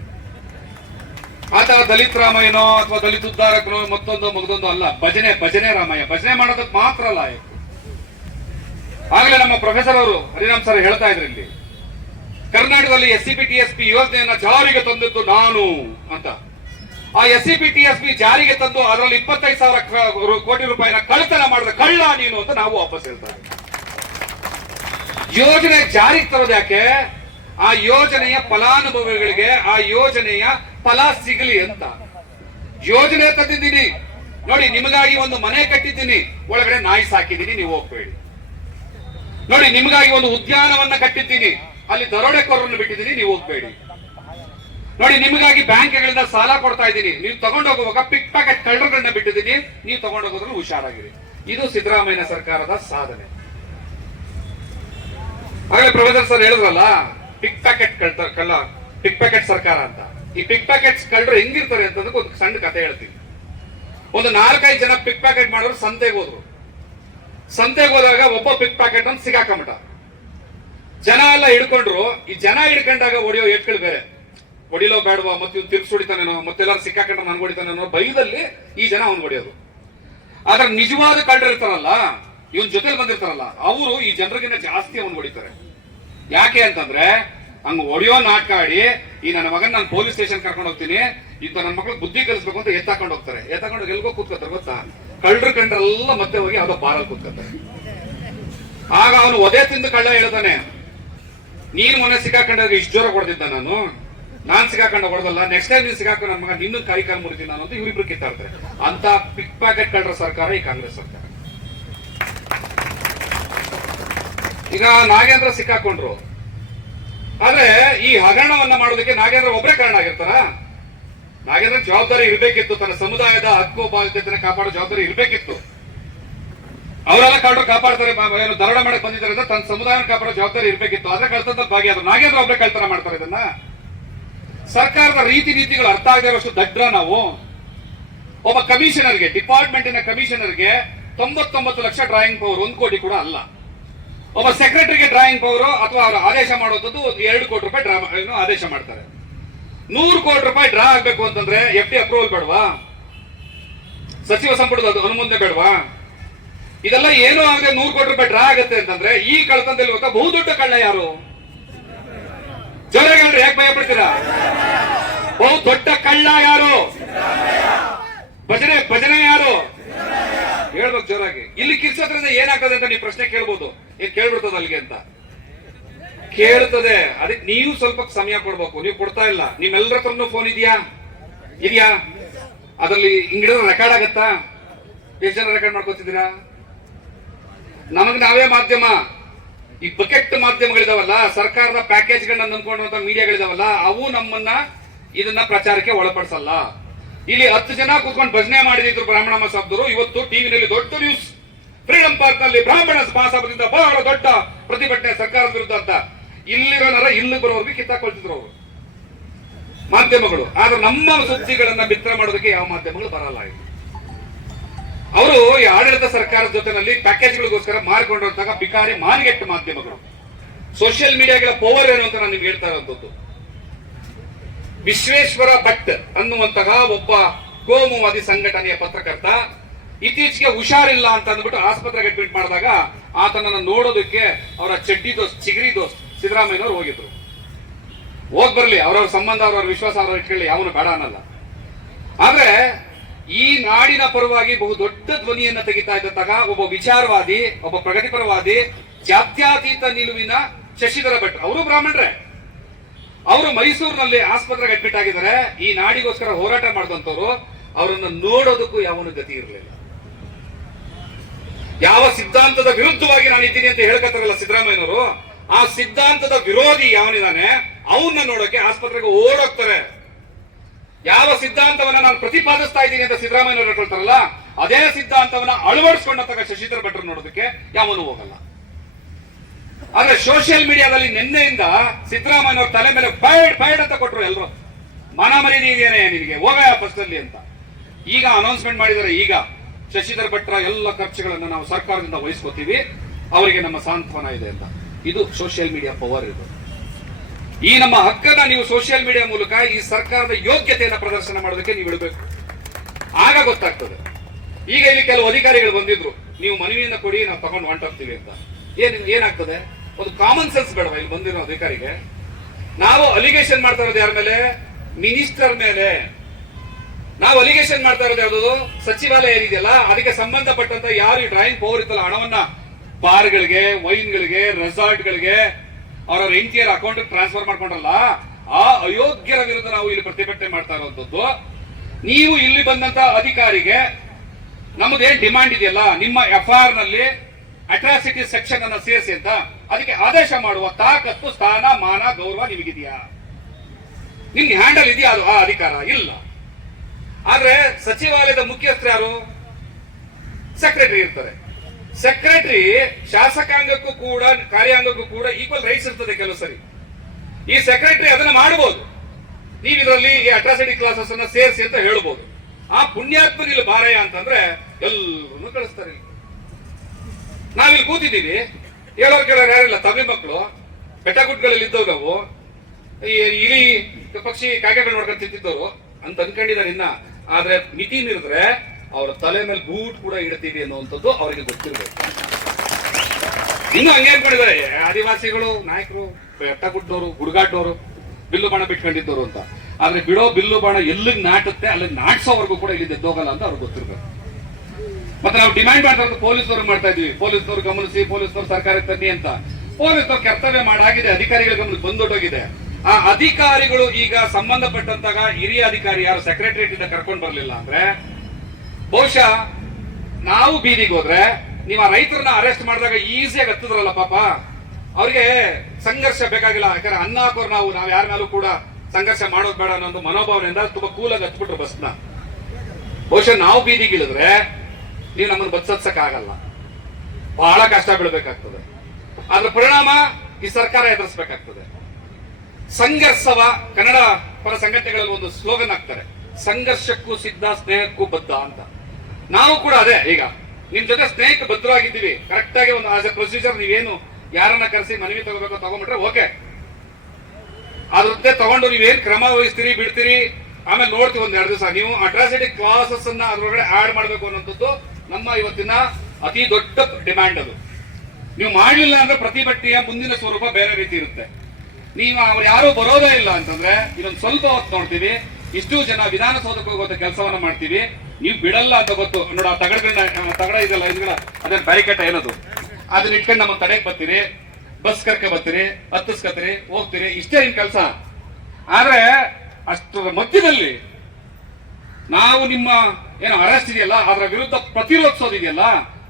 Speaker 1: ಆತ ದಲಿತ ರಾಮಯ್ಯನೋ ಅಥವಾ ದಲಿತ ಉದ್ದಾರಕನೋ ಮತ್ತೊಂದು ಮಗದೊಂದು ಅಲ್ಲ, ಭಜನೆ ಭಜನೆ ರಾಮಯ್ಯ. ಭಜನೆ ಮಾಡೋದಕ್ಕೆ ಮಾತ್ರ ಅಲ್ಲ ಆಗಲೇ ನಮ್ಮ ಪ್ರೊಫೆಸರ್ ಅವರು ಹರಿರಾಮ್ ಸರ್ ಹೇಳ್ತಾ ಇದ್ರು ಇಲ್ಲಿ. ಕರ್ನಾಟಕದಲ್ಲಿ ಎಸ್ ಸಿ ಪಿ ಯೋಜನೆಯನ್ನ ಜಾರಿಗೆ ತಂದಿದ್ದು ನಾನು ಅಂತ. ಆ ಎಸ್ ಸಿ ಪಿ ಜಾರಿಗೆ ತಂದು ಅದರಲ್ಲಿ ಇಪ್ಪತ್ತೈದು ಸಾವಿರ ಕೋಟಿ ರೂಪಾಯಿನ ಕಳ್ಳತನ ಮಾಡಿದ ಕಳ್ಳ ನೀನು ಅಂತ ನಾವು ವಾಪಸ್ ಹೇಳ್ತಾರೆ ಯೋಜನೆ ಜಾರಿಗೆ ತರೋದು ಯಾಕೆ? ಆ ಯೋಜನೆಯ ಫಲಾನುಭವಿಗಳಿಗೆ ಆ ಯೋಜನೆಯ ಫಲ ಸಿಗಲಿ ಅಂತ. ಯೋಜನೆ ತಂದಿದ್ದೀನಿ. ನೋಡಿ, ನಿಮಗಾಗಿ ಒಂದು ಮನೆ ಕಟ್ಟಿದ್ದೀನಿ. ಒಳಗಡೆ ನಾಯಿ ಸಾಕಿದ್ದೀನಿ, ನೀವು ಹೋಗ್ಬೇಡಿ. ನೋಡಿ, ನಿಮಗಾಗಿ ಒಂದು ಉದ್ಯಾನವನ್ನ ಕಟ್ಟಿದ್ದೀನಿ. ಅಲ್ಲಿ ದರೋಡೆಕೋರನ್ನು ಬಿಟ್ಟಿದ್ದೀನಿ, ನೀವು ಹೋಗ್ಬೇಡಿ. ನೋಡಿ, ನಿಮಗಾಗಿ ಬ್ಯಾಂಕ್ಗಳಿಂದ ಸಾಲ ಕೊಡ್ತಾ ಇದ್ದೀನಿ. ನೀವು ತಗೊಂಡೋಗುವಾಗ ಪಿಕ್ ಪ್ಯಾಕೆಟ್ ಕಳ್ಳರುಗಳನ್ನ ಬಿಟ್ಟಿದ್ದೀನಿ. ನೀವು ತಗೊಂಡೋಗೋದ್ರಲ್ಲಿ ಹುಷಾರಾಗಿರಿ. ಇದು ಸಿದ್ದರಾಮಯ್ಯ ಸರ್ಕಾರದ ಸಾಧನೆ. ಆಗಲೇ ಪ್ರೊಫೆಸರ್ ಸರ್ ಹೇಳಿದ್ರಲ್ಲ, ಪಿಕ್ ಪ್ಯಾಕೆಟ್ ಕಳ್ತಾರೆ ಕಲ್ಲ ಪಿಕ್ ಪ್ಯಾಕೆಟ್ ಸರ್ಕಾರ ಅಂತ. ಈ ಪಿಕ್ ಪ್ಯಾಕೆಟ್ಸ್ ಕಳ್ಳರು ಹೆಂಗಿರ್ತಾರೆ ಅಂತದಕ್ಕೆ ಒಂದು ಸಣ್ಣ ಕತೆ ಹೇಳ್ತೀನಿ. ಒಂದು ನಾಲ್ಕೈದು ಜನ ಪಿಕ್ ಪ್ಯಾಕೆಟ್ ಮಾಡೋರು ಸಂತೆಗೆ ಹೋದ್ರು. ಸಂತೆಗೆ ಹೋದಾಗ ಒಬ್ಬ ಪಿಕ್ ಪ್ಯಾಕೆಟ್ ಅಂತ ಸಿಗಾಕೊಂಬಿಟ್ಟ ಜನ ಎಲ್ಲ ಹಿಡ್ಕೊಂಡ್ರು. ಈ ಜನ ಹಿಡ್ಕೊಂಡಾಗ ಹೊಡಿಯೋ ಏಟ್ಗಳು ಬೇರೆ ಹೊಡಿಲೋ ಬೇಡವಾ, ಮತ್ತೆ ಇವ್ನು ತಿರ್ಗ್ಸ್ ಹೊಡಿತಾನೇನೋ ಮತ್ತೆಲ್ಲಾರು ಸಿಕ್ಕಾಕೊಂಡ್ರೆ ನನ್ಗೆ ಹೊಡಿತಾನೇನೋ ಭಯದಲ್ಲಿ ಈ ಜನ ಅವ್ನು ಹೊಡಿಯೋದು. ಆದ್ರೆ ನಿಜವಾದ ಕಳ್ಳರು ಇರ್ತಾರಲ್ಲ, ಇವನ್ ಜೊತೆಲಿ ಬಂದಿರ್ತಾರಲ್ಲ, ಅವರು ಈ ಜನರಿಗಿನ್ನ ಜಾಸ್ತಿ ಅವ್ನು ಹೊಡಿತಾರೆ. ಯಾಕೆ ಅಂತಂದ್ರೆ, ಹಂಗ ಹೊಡಿಯೋ ನಾಟಕ ಆಡಿ, ಈ ನನ್ನ ಮಗನ್ ನಾನು ಪೊಲೀಸ್ ಸ್ಟೇಷನ್ ಕರ್ಕೊಂಡು ಹೋಗ್ತೀನಿ, ಇಂತ ನನ್ನ ಮಕ್ಳಿಗೆ ಬುದ್ಧಿ ಕಲಿಸ್ಬೇಕು ಅಂತ ಎತ್ತಾಕೊಂಡು ಹೋಗ್ತಾರೆ. ಎತ್ತಾಕೊಂಡು ಎಲ್ಗೋ ಕೂತ್ಕೋತಾರೆ ಗೊತ್ತಾ? ಕಳ್ಳರು ಕಂಡ್ರೆಲ್ಲ ಮತ್ತೆ ಹೋಗಿ ಯಾವ್ದೋ ಬಾರಲ್ಲಿ ಕೂತ್ಕೋತಾರೆ. ಆಗ ಅವನು ಒದೆ ತಿಂದು ಕಳ್ಳ ಹೇಳ್ತಾನೆ ನೀನ್ ಮೊನ್ನೆ ಸಿಕ್ಕಾಕೊಂಡಾಗ ಇಷ್ಟು ಜೋರ ಹೊಡೆದಿದ್ದ ನಾನು. ನಾನ್ ಸಿಕ್ಕಾಕೊಂಡ ಹೊಡೆದಲ್ಲ. ನೆಕ್ಸ್ಟ್ ಟೈಮ್ ನೀನ್ ಸಿಕ್ಕಾಕೊಂಡು ನನ್ನ ಮಗ ನಿನ್ನ ಕೈ ಕಾಲು ಮುರಿತೀನಿ ನಾನು ಅಂತ ಇವರಿಬ್ರು ಕಿತ್ತಾಡ್ತಾರೆ. ಅಂತ ಪಿಕ್ ಪ್ಯಾಕೆಟ್ ಕಳ್ರ ಸರ್ಕಾರ ಈ ಕಾಂಗ್ರೆಸ್ ಸರ್ಕಾರ. ಈಗ ನಾಗೇಂದ್ರ ಸಿಕ್ಕಾಕೊಂಡ್ರು. ಆದ್ರೆ ಈ ಹಗರಣವನ್ನ ಮಾಡೋದಕ್ಕೆ ನಾಗೇಂದ್ರ ಒಬ್ಬರೇ ಕಾರಣ ಆಗಿರ್ತಾರ? ನಾಗೇಂದ್ರ ಜವಾಬ್ದಾರಿ ಇರಬೇಕಿತ್ತು, ತನ್ನ ಸಮುದಾಯದ ಹಕ್ಕು ಬಾಧ್ಯತೆ ಕಾಪಾಡೋ ಜವಾಬ್ದಾರಿ ಇರ್ಬೇಕಿತ್ತು. ಅವರೆಲ್ಲ ಕಳ್ಳರು ಕಾಪಾಡ್ತಾರೆ ಏನು ದರೋಡ ಮಾಡಕ್ ಬಂದಿದ್ದಾರೆ ಅಂತ ತನ್ನ ಸಮುದಾಯ ಕಾಪಾಡೋ ಜವಾಬ್ದಾರಿ ಇರ್ಬೇಕಿತ್ತು. ಆದ್ರೆ ಭಾಗ್ಯ ಭಾಗಿಯಾದ್ರು ನಾಗೇಂದ್ರ ಒಬ್ಬರೇ ಕಳ್ತನ ಮಾಡ್ತಾರೆ ಇದನ್ನ. ಸರ್ಕಾರದ ರೀತಿ ನೀತಿಗಳು ಅರ್ಥ ಆಗದೆ ಇರೋಷ್ಟು ದಡ್ರ ನಾವು. ಒಬ್ಬ ಕಮಿಷನರ್ಗೆ, ಡಿಪಾರ್ಟ್ಮೆಂಟಿನ ಕಮಿಷನರ್ಗೆ ತೊಂಬತ್ತೊಂಬತ್ತು ಲಕ್ಷ ಡ್ರಾಯಿಂಗ್ ಪವರ್ ಒಂದು ಕೋಟಿ ಕೂಡ ಅಲ್ಲ. ಒಬ್ಬ ಸೆಕ್ರೆಟರಿಗೆ ಡ್ರಾಯಿಂಗ್ ಪವರ್ ಅಥವಾ ಅವರು ಆದೇಶ ಮಾಡುವಂಥದ್ದು ಒಂದು ಎರಡು ಕೋಟಿ ರೂಪಾಯಿ ಡ್ರಾ ಏನು ಆದೇಶ ಮಾಡ್ತಾರೆ. ನೂರು ಕೋಟಿ ರೂಪಾಯಿ ಡ್ರಾ ಆಗಬೇಕು ಅಂತಂದ್ರೆ ಎಫ್ ಡಿ ಅಪ್ರೂವಲ್ ಬೇಡವಾ? ಸಚಿವ ಸಂಪುಟದ ಅದು ಅನುಮೋದನೆ ಬೇಡವಾ? ಇದೆಲ್ಲ ಏನೂ ಆಗದೆ ನೂರು ಕೋಟಿ ರೂಪಾಯಿ ಡ್ರಾ ಆಗುತ್ತೆ ಅಂತಂದ್ರೆ ಈ ಕಳ್ತನದಲ್ಲಿ ಗೊತ್ತಾ ಬಹುದೊಡ್ಡ ಕಳ್ಳ ಯಾರು? ಜೋರಾಗಿ ಅಂದ್ರೆ ಯಾಕೆ ಭಯ ಪಡ್ತೀರಾ? ಬಹು ದೊಡ್ಡ ಕಳ್ಳ ಯಾರು? ಭಜನೆ ಭಜನೆ ಯಾರು? ಹೇಳ್ಬೇಕು ಜೋರಾಗಿ. ಇಲ್ಲಿ ಕಿರ್ಸೋದ್ರಿಂದ ಏನಾಗ್ತದೆ ಅಂತ ನೀವು ಪ್ರಶ್ನೆ ಕೇಳ್ಬೋದು. ಏನ್ ಕೇಳ್ಬಿಡ್ತದ ಅಲ್ಲಿಗೆ ಅಂತ? ಕೇಳ್ತದೆ. ಅದಕ್ಕೆ ನೀವು ಸ್ವಲ್ಪ ಸಮಯ ಕೊಡ್ಬೇಕು. ನೀವು ಕೊಡ್ತಾ ಇಲ್ಲ. ನಿಮ್ಮೆಲ್ಲರ ಹತ್ರನು ಫೋನ್ ಇದೆಯಾ? ಇದೆಯಾ? ಅದರಲ್ಲಿ ಹಿಂಗಿಡಿದ್ರೆ ರೆಕಾರ್ಡ್ ಆಗತ್ತಾ? ಎಷ್ಟು ಜನ ರೆಕಾರ್ಡ್ ಮಾಡ್ಕೋತಿದ್ದೀರಾ? ನಮಗ್ ನಾವೇ ಮಾಧ್ಯಮ. ಈ ಬಕೆಟ್ ಮಾಧ್ಯಮಗಳಿದಾವಲ್ಲ, ಸರ್ಕಾರದ ಪ್ಯಾಕೇಜ್ಗಳನ್ನ ನಂಬ್ಕೊಂಡಂತ ಮೀಡಿಯಾಗಳಿದಾವಲ್ಲ, ಅವು ನಮ್ಮನ್ನ ಇದನ್ನ ಪ್ರಚಾರಕ್ಕೆ ಒಳಪಡಿಸಲ್ಲ. ಇಲ್ಲಿ ಹತ್ತು ಜನ ಕೂತ್ಕೊಂಡು ಭಜನೆ ಮಾಡಿದ್ರು ಬ್ರಾಹ್ಮಣ ಮಸಾಬ್ದರು. ಇವತ್ತು ಟಿವಿನಲ್ಲಿ ದೊಡ್ಡ ನ್ಯೂಸ್ ಫ್ರೀಡಂ ಪಾರ್ಕ್ನಲ್ಲಿ ಬ್ರಾಹ್ಮಣ ಮಹಾಸಭದಿಂದ ಬಹಳ ದೊಡ್ಡ ಪ್ರತಿಭಟನೆ ಸರ್ಕಾರದ ವಿರುದ್ಧ ಅಂತ. ಇಲ್ಲಿರೋನರ ಇಲ್ಲಿ ಬರೋರ್ಗೆ ಕಿತ್ತಾಕೊಳ್ತಿದ್ರು ಅವರು. ಮಾಧ್ಯಮಗಳು. ಆದ್ರೆ ನಮ್ಮ ಸುದ್ದಿಗಳನ್ನ ಬಿತ್ತರ ಮಾಡೋದಕ್ಕೆ ಯಾವ ಮಾಧ್ಯಮಗಳು ಬರಲ್ಲ ಇಲ್ಲಿ. ಅವರು ಈ ಆಡಳಿತ ಸರ್ಕಾರದ ಜೊತೆನಲ್ಲಿ ಪ್ಯಾಕೇಜ್ಗಳಿಗೋಸ್ಕರ ಮಾರ್ಕೊಂಡಂತಹ ಬಿಕಾರಿ ಮಾನಿಗೆಟ್ಟ ಮಾಧ್ಯಮಗಳು. ಸೋಷಿಯಲ್ ಮೀಡಿಯಾಗಳ ಪವರ್ ಏನು ಅಂತ ನಾನು ನಿಮ್ಗೆ ಹೇಳ್ತಾ ಇರೋಂಥದ್ದು. ವಿಶ್ವೇಶ್ವರ ಭಟ್ ಅನ್ನುವಂತಹ ಒಬ್ಬ ಕೋಮುವಾದಿ ಸಂಘಟನೆಯ ಪತ್ರಕರ್ತ, ಇತ್ತೀಚೆಗೆ ಹುಷಾರಿಲ್ಲ ಅಂತ ಅಂದ್ಬಿಟ್ಟು ಆಸ್ಪತ್ರೆಗೆ ಅಡ್ಮಿಟ್ ಮಾಡಿದಾಗ ಆತನನ್ನ ನೋಡೋದಕ್ಕೆ ಅವರ ಚಡ್ಡಿ ದೋಸ್ ಚಿಗರಿ ದೋಸ್ ಸಿದ್ದರಾಮಯ್ಯನವರು ಹೋಗಿದ್ರು. ಹೋಗ್ ಬರ್ಲಿ, ಅವ್ರವ್ರ ಸಂಬಂಧ, ಅವರವ್ರ ವಿಶ್ವಾಸ ಅವ್ರ ಇಟ್ಕೊಳ್ಳಿ, ಯಾವನು ಬೇಡ ಅನ್ನಲ್ಲ. ಆದ್ರೆ ಈ ನಾಡಿನ ಪರವಾಗಿ ಬಹು ದೊಡ್ಡ ಧ್ವನಿಯನ್ನ ತೆಗಿತಾ ಇದ್ದಂತಹ ಒಬ್ಬ ವಿಚಾರವಾದಿ, ಒಬ್ಬ ಪ್ರಗತಿಪರವಾದಿ, ಜಾತ್ಯಾತೀತ ನಿಲುವಿನ ಶಶಿಧರ ಭಟ್. ಅವರು ಬ್ರಾಹ್ಮಣರೇ. ಅವರು ಮೈಸೂರಿನಲ್ಲಿ ಆಸ್ಪತ್ರೆಗೆ ಅಡ್ಮಿಟ್ ಆಗಿದ್ದಾರೆ. ಈ ನಾಡಿಗೋಸ್ಕರ ಹೋರಾಟ ಮಾಡಿದಂತವ್ರು ಅವರನ್ನ ನೋಡೋದಕ್ಕೂ ಯಾವನು ಗತಿ ಇರಲಿಲ್ಲ. ಯಾವ ಸಿದ್ಧಾಂತದ ವಿರುದ್ಧವಾಗಿ ನಾನು ಇದ್ದೀನಿ ಅಂತ ಹೇಳ್ಕತ್ತಾರಲ್ಲ ಸಿದ್ದರಾಮಯ್ಯನವರು, ಆ ಸಿದ್ಧಾಂತದ ವಿರೋಧಿ ಯಾವನಿದಾನೆ ಅವನ್ನ ನೋಡೋಕೆ ಆಸ್ಪತ್ರೆಗೆ ಓಡೋಗ್ತಾರೆ. ಯಾವ ಸಿದ್ಧಾಂತವನ್ನ ನಾನು ಪ್ರತಿಪಾದಿಸ್ತಾ ಇದ್ದೀನಿ ಅಂತ ಸಿದ್ದರಾಮಯ್ಯ ಹೇಳ್ಕೊಳ್ತಾರಲ್ಲ, ಅದೇ ಸಿದ್ಧಾಂತವನ್ನ ಅಳವಡಿಸ್ಕೊಂಡಂತ ಶಶಿಧರ್ ಭಟ್ರು ನೋಡೋದಕ್ಕೆ ಯಾವನು ಹೋಗಲ್ಲ. ಆದ್ರೆ ಸೋಷಿಯಲ್ ಮೀಡಿಯಾದಲ್ಲಿ ನಿನ್ನೆಯಿಂದ ಸಿದ್ದರಾಮಯ್ಯ ತಲೆ ಮೇಲೆ ಬೈಡ್ ಬೈಡ್ ಅಂತ ಕೊಟ್ರು ಎಲ್ರು. ಮನ ಮರ್ಯಾದೆ ಇದೆಯೇನೆ ನಿನಗೆ? ಹೋಗಯ್ಯ ಫಸ್ಟ್ ಅಲ್ಲಿ ಅಂತ. ಈಗ ಅನೌನ್ಸ್ಮೆಂಟ್ ಮಾಡಿದರೆ ಈಗ. ಶಶಿಧರ್ ಭಟ್ರ ಎಲ್ಲ ಖರ್ಚುಗಳನ್ನ ನಾವು ಸರ್ಕಾರದಿಂದ ವಹಿಸ್ಕೋತೀವಿ. ಅವರಿಗೆ ನಮ್ಮ ಸಾಂತ್ವನ ಇದೆ ಅಂತ. ಇದು ಸೋಷಿಯಲ್ ಮೀಡಿಯಾ ಪವರ್ ಇದು. ಈ ನಮ್ಮ ಹಕ್ಕನ್ನ ನೀವು ಸೋಷಿಯಲ್ ಮೀಡಿಯಾ ಮೂಲಕ ಈ ಸರ್ಕಾರದ ಯೋಗ್ಯತೆಯನ್ನು ಪ್ರದರ್ಶನ ಮಾಡೋದಕ್ಕೆ ನೀವು ಇಡಬೇಕು. ಆಗ ಗೊತ್ತಾಗ್ತದೆ. ಈಗ ಇಲ್ಲಿ ಕೆಲವು ಅಧಿಕಾರಿಗಳು ಬಂದಿದ್ರು, ನೀವು ಮನವಿಯನ್ನ ಕೊಡಿ, ನಾವು ತಗೊಂಡು ಹೊಂಟೋಗ್ತೀವಿ ಅಂತ. ಏನ್, ಏನಾಗ್ತದೆ? ಒಂದು ಕಾಮನ್ ಸೆನ್ಸ್ ಬೇಡವಾ ಇಲ್ಲಿ ಬಂದಿರೋ ಅಧಿಕಾರಿಗೆ? ನಾವು ಅಲಿಗೇಷನ್ ಮಾಡ್ತಾ ಇರೋದು ಯಾರ ಮೇಲೆ? ಮಿನಿಸ್ಟರ್ ಮೇಲೆ. ನಾವು ಅಲಿಗೇಷನ್ ಮಾಡ್ತಾ ಇರೋದು ಯಾವುದು? ಸಚಿವಾಲಯ ಏನಿದೆಯಲ್ಲ, ಅದಕ್ಕೆ ಸಂಬಂಧಪಟ್ಟಂತ ಯಾರು ಈ ಡ್ರಾಯಿಂಗ್ ಪವರ್ ಇತ್ತಲ್ಲ ಹಣವನ್ನ? ಬಾರ್ಗಳಿಗೆ ವೈನ್ಗಳಿಗೆ ರೆಸಾರ್ಟ್ಗಳಿಗೆ ಅವರವ್ರ ಹೆಂಡತಿಯರ ಅಕೌಂಟ್ ಟ್ರಾನ್ಸ್ಫರ್ ಮಾಡ್ಕೊಂಡ್ರಲ್ಲ, ಆ ಅಯೋಗ್ಯರ ವಿರುದ್ಧ ನಾವು ಇಲ್ಲಿ ಪ್ರತಿಭಟನೆ ಮಾಡ್ತಾ ಇರುವಂತದ್ದು. ನೀವು ಇಲ್ಲಿ ಬಂದಂತ ಅಧಿಕಾರಿಗೆ ನಮ್ಮದೇನ್ ಡಿಮಾಂಡ್ ಇದೆಯಲ್ಲ, ನಿಮ್ಮ ಎಫ್ ಆರ್ನಲ್ಲಿ ಅಟ್ರಾಸಿಟಿ ಸೆಕ್ಷನ್ ಅನ್ನ ಸೇರಿಸಿ ಅಂತ ಅದಕ್ಕೆ ಆದೇಶ ಮಾಡುವ ತಾಕತ್ತು, ಸ್ಥಾನ, ಮಾನ, ಗೌರವ ನಿಮಗಿದೆಯಾ? ನಿಮ್ಗೆ ಹ್ಯಾಂಡಲ್ ಇದೆಯಾ ಅದು? ಆ ಅಧಿಕಾರ ಇಲ್ಲ. ಆದ್ರೆ ಸಚಿವಾಲಯದ ಮುಖ್ಯಸ್ಥರು ಯಾರು? ಸೆಕ್ರೆಟರಿ ಇರ್ತಾರೆ. ಸೆಕ್ರೆಟರಿ ಶಾಸಕಾಂಗಕ್ಕೂ ಕೂಡ, ಕಾರ್ಯಾಂಗಕ್ಕೂ ಕೂಡ ಈಕ್ವಲ್ ರೈಟ್ಸ್ ಇರ್ತದೆ ಕೆಲವು ಸರಿ. ಈ ಸೆಕ್ರೆಟರಿ ಅದನ್ನ ಮಾಡಬಹುದು ನೀವು ಇದರಲ್ಲಿ ಈ ಅಟ್ರಾಸಿಟಿ ಕ್ಲಾಸಸ್ ಅನ್ನ ಸೇರಿಸಿ ಅಂತ ಹೇಳ್ಬೋದು. ಆ ಪುಣ್ಯಾತ್ಮನಿಲ್ಲ ಬಾರಯ್ಯ ಅಂತಂದ್ರೆ ಎಲ್ಲರನ್ನು ಕಳಿಸ್ತಾರೆ. ನಾವಿಲ್ಲಿ ಕೂತಿದ್ದೀವಿ. ಹೇಳೋರ್ ಕೇಳೋರು ಯಾರಿಲ್ಲ ತಮಿಳು ಮಕ್ಕಳು ಬೆಟ್ಟಗುಡ್ಗಳಲ್ಲಿ ಇದ್ದವು ನಾವು ಇಲಿ ಪಕ್ಷಿ ಕಾಗೆಗಳು ನೋಡ್ಕೊಂಡು ತಿಂತಿದ್ದವರು ಅಂತ ಅನ್ಕೊಂಡಿದ್ದಾರೆ ಇನ್ನ. ಆದ್ರೆ ಮಿತಿ ಮೀರಿದ್ರೆ ಅವ್ರ ತಲೆ ಮೇಲೆ ಬೂಟ್ ಕೂಡ ಇಡ್ತೀವಿ ಅನ್ನುವಂಥದ್ದು ಅವರಿಗೆ ಗೊತ್ತಿರಬೇಕು. ಇನ್ನು ಹಂಗೆ ಅನ್ಕೊಂಡಿದ್ದಾರೆ ಆದಿವಾಸಿಗಳು, ನಾಯಕರು ಬೆಟ್ಟಗುಡ್ಡವರು ಗುಡ್ಗಾಡ್ನವರು ಬಿಲ್ಲು ಬಾಣ ಬಿಟ್ಕೊಂಡಿದ್ದವರು ಅಂತ. ಆದ್ರೆ ಬಿಡೋ ಬಿಲ್ಲು ಬಾಣ ಎಲ್ಲಿಗೆ ನಾಟುತ್ತೆ, ಅಲ್ಲಿಗೆ ನಾಟ್ಸೋವರೆಗೂ ಕೂಡ ಇಲ್ಲಿ ಎದ್ದೋಗಲ್ಲ ಅಂತ ಅವ್ರಿಗೆ ಗೊತ್ತಿರಬೇಕು. ಮತ್ತೆ ನಾವು ಡಿಮ್ಯಾಂಡ್ ಮಾಡ್ತಾ ಪೊಲೀಸ್ ಪೊಲೀಸರು ಮಾಡ್ತಾ ಇದೀವಿ. ಪೊಲೀಸರು ಗಮನಿಸಿ ಪೊಲೀಸರು ಸರ್ಕಾರಕ್ಕೆ ತನ್ನಿ ಅಂತ. ಪೊಲೀಸರು ಕರ್ತವ್ಯ ಮಾಡಾಗಿದೆ, ಅಧಿಕಾರಿಗಳ ಗಮನಕ್ಕೆ ಬಂದೊಟ್ಟೋಗಿದೆ. ಆ ಅಧಿಕಾರಿಗಳು ಈಗ ಸಂಬಂಧಪಟ್ಟಂತಾಗ ಹಿರಿಯ ಅಧಿಕಾರಿ ಯಾರು ಸೆಕ್ರೆಟರಿಯೇಟ್ ಇಂದ ಕರ್ಕೊಂಡು ಬರಲಿಲ್ಲ ಅಂದ್ರೆ ಬಹುಶಃ ನಾವು ಬೀದಿಗೆ ಹೋದ್ರೆ ನೀವು ಆ ರೈತರನ್ನ ಅರೆಸ್ಟ್ ಮಾಡಿದಾಗ ಈಸಿಯಾಗಿ ಹತ್ತಿದ್ರಲ್ಲ ಪಾಪ. ಅವ್ರಿಗೆ ಸಂಘರ್ಷ ಬೇಕಾಗಿಲ್ಲ. ಯಾಕಂದ್ರೆ ಅನ್ನ ಹಾಕೋರು ನಾವು ನಾವು ಯಾರ ಮೇಲೂ ಕೂಡ ಸಂಘರ್ಷ ಮಾಡೋದು ಬೇಡ ಅನ್ನೋ ಒಂದು ಮನೋಭಾವನೆಯಿಂದ ತುಂಬಾ ಕೂಲಾಗಿ ಹತ್ಬಿಟ್ರು ಬಸ್ನ ಬಹುಶಃ ನಾವು ಬೀದಿಗೆ ಇಳಿದ್ರೆ ನೀವು ನಮ್ಮನ್ನು ಬಚ್ಚಸಕ್ ಆಗಲ್ಲ ಬಹಳ ಕಷ್ಟ ಬೀಳ್ಬೇಕಾಗ್ತದೆ. ಅದ್ರ ಪರಿಣಾಮ ಈ ಸರ್ಕಾರ ಎದುರಿಸಬೇಕಾಗ್ತದೆ. ಸಂಘರ್ಷವ ಕನ್ನಡ ಪರ ಸಂಘಟನೆಗಳಲ್ಲಿ ಒಂದು ಸ್ಲೋಗನ್ ಆಗ್ತಾರೆ ಸಂಘರ್ಷಕ್ಕೂ ಸಿದ್ಧ, ಸ್ನೇಹಕ್ಕೂ ಬದ್ಧ ಅಂತ. ನಾವು ಕೂಡ ಅದೇ, ಈಗ, ನಿಮ್ ಜೊತೆ ಸ್ನೇಹಿತ ಬದ್ಧವಾಗಿದ್ದೀವಿ ಕರೆಕ್ಟ್ ಆಗಿ ಒಂದು ಆಸ್ ಎ ಪ್ರೊಸೀಜರ್ ನೀವೇನು ಯಾರನ್ನ ಕರೆಸಿ ಮನವಿ ತಗೋಬೇಕು ತಗೊಂಡ್ಬಿಟ್ರೆ ಓಕೆ. ಅದ್ರದ್ದೇ ತಗೊಂಡು ನೀವೇನ್ ಕ್ರಮ ವಹಿಸ್ತೀರಿ, ಬಿಡ್ತೀರಿ? ಆಮೇಲೆ ನೋಡ್ತೀವಿ ಒಂದ್ ಎರಡು ದಿವಸ. ನೀವು ಅಟ್ರಾಸಿಟಿ ಕ್ಲಾಸಸ್ ಅನ್ನ ಅದ್ರೊಳಗಡೆ ಆಡ್ ಮಾಡಬೇಕು ಅನ್ನೋಂಥದ್ದು ನಮ್ಮ ಇವತ್ತಿನ ಅತಿ ದೊಡ್ಡ ಡಿಮ್ಯಾಂಡ್ ಅದು. ನೀವು ಮಾಡಲಿಲ್ಲ ಅಂದ್ರೆ ಪ್ರತಿಭಟನೆಯ ಮುಂದಿನ ಸ್ವರೂಪ ಬೇರೆ ರೀತಿ ಇರುತ್ತೆ. ನೀವು ಅವ್ರು ಯಾರು ಬರೋದೇ ಇಲ್ಲ ಅಂತಂದ್ರೆ, ಇದೊಂದು ಸ್ವಲ್ಪ ಹೊತ್ತು ನೋಡ್ತೀವಿ. ಇಷ್ಟು ಜನ ವಿಧಾನಸೌಧಕ್ಕೆ ಹೋಗುವಂತ ಕೆಲಸವನ್ನ ಮಾಡ್ತೀವಿ. ನೀವು ಬಿಡಲ್ಲ ಅಂತ ಗೊತ್ತು. ನೋಡ, ಆ ತಗಡ ಇದೆಲ್ಲ ಇದ್ಗಳ ಅದೇ ಬ್ಯಾರಿಕೇಟ್ ಏನದು? ಅದನ್ನ ಇಟ್ಕೊಂಡು ನಮ್ಮ ತಡೆಗೆ ಬರ್ತೀರಿ, ಬಸ್ ಕರ್ಕೆ ಬರ್ತೀರಿ ಹತ್ತಿಸ್ಕತ್ತೀರಿ ಹೋಗ್ತೀರಿ, ಇಷ್ಟೇ ನಿಮ್ ಕೆಲಸ? ಆದ್ರೆ, ಅಷ್ಟರ ಮಧ್ಯದಲ್ಲಿ ನಾವು ನಿಮ್ಮ ಏನು ಅರೆಸ್ಟ್ ಇದೆಯಲ್ಲ, ಅದರ ವಿರುದ್ಧ ಪ್ರತಿರೋಧಿಸೋದಿದೆಯಲ್ಲ